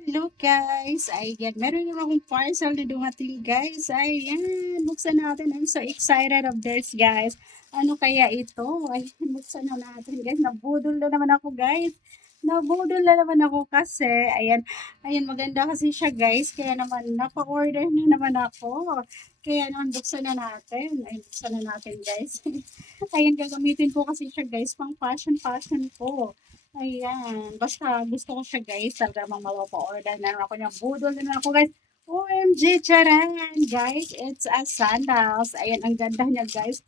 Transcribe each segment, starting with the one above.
Hello guys! Ayan, meron naman akong parcel na dumating guys. Ayan, buksan natin. I'm so excited of this guys. Ano kaya ito? Ayan, buksan na natin guys. Nabudol na naman ako guys. Nabudol na naman ako kasi, ayan maganda kasi siya guys. Kaya naman, napa-order na naman ako. Kaya naman, buksan na natin. Ayan, buksan na natin guys. Ayan, gagamitin ko kasi siya guys, pang fashion ko. Ayan, basta gusto ko siya guys, talaga mang mapapa-order na lang ako niya. Budol na lang ako guys. OMG, charan! Guys, it's a sandals. Ayan, ang ganda niya guys.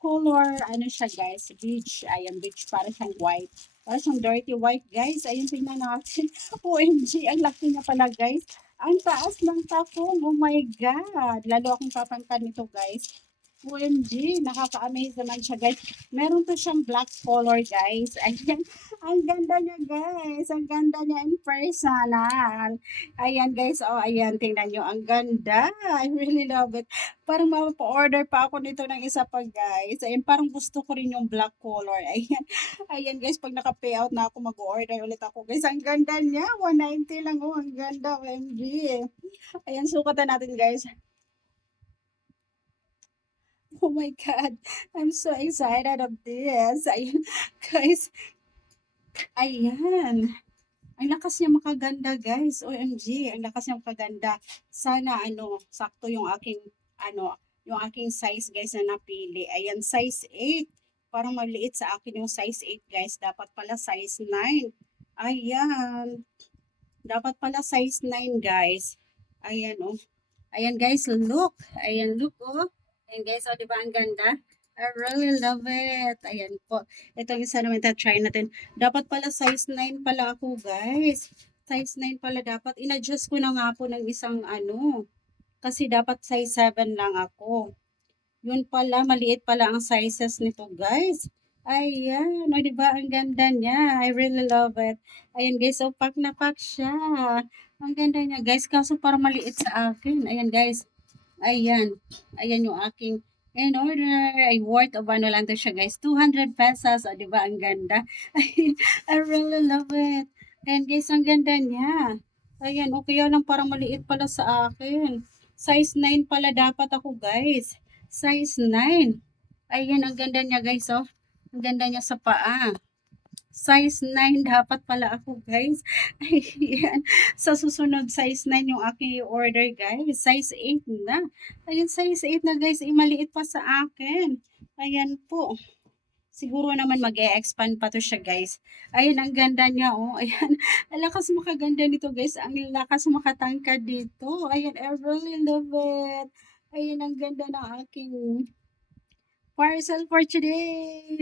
Color, ano siya guys, beach. Ayan, beach, para siyang white. Para siyang dirty white guys. Ayan, tingnan natin. OMG, ang laki niya pala guys. Ang taas ng takong. Oh my God. Lalo akong tatangkad nito guys. OMG, nakaka-amaze naman siya guys. Meron to siyang black color guys. Ayan, ang ganda niya guys. Ang ganda niya in personal. Ayan guys, oh ayan, tingnan nyo. Ang ganda. I really love it. Parang mapa-order pa ako nito ng isa pa guys. Ayan, parang gusto ko rin yung black color. Ayan, ayan guys, pag naka-payout na ako, mag-order ulit ako guys. Ang ganda niya. 190 lang oh. Ang ganda. OMG. Ayan, sukatan natin guys. Oh my God, I'm so excited of this. Ayan, guys. Ayan. Ang lakas niya makaganda, guys. OMG, ang lakas niya makaganda. Sana, sakto yung aking, yung aking size, guys, na napili. Ayan, size 8. Parang maliit sa akin yung size 8, guys. Dapat pala size 9. Ayan. Dapat pala size 9, guys. Ayan, oh. Ayan guys, look. Ayan, look oh. Ayan guys, oh, di ba ang ganda? I really love it. Ayan po. Ito yung isa naman, try natin. Dapat pala size 9 pala ako guys. Size 9 pala dapat. In-adjust ko na nga po ng isang Kasi dapat size 7 lang ako. Yun pala, maliit pala ang sizes nito guys. Ayan, o diba ang ganda niya. I really love it. Ayan guys, so pack na pack siya. Ang ganda niya guys, kaso parang maliit sa akin. Ayan guys, ayan. Ayan yung aking in order. Ay, worth of ano lang to siya guys. 200 pesos. O diba ang ganda. I really love it. Ayan guys, ang ganda niya. Ayan, o kaya lang parang maliit pala sa akin. Size 9 pala dapat ako guys. Size 9. Ayan, ang ganda niya guys, oh. Ang ganda niya sa paa. Size 9 dapat pala ako guys. Ayan. Sa susunod, size 9 yung aking order guys. Size 8 na. Ayan, size 8 na guys. Maliit pa sa akin. Ayan po. Siguro naman mag-e-expand pa to siya guys. Ayan, ang ganda niya oh. Ayan, ang lakas makaganda nito guys. Ang lakas makatangkad dito. Ayan, I really love it. Ayan, ang ganda ng aking parcel for today.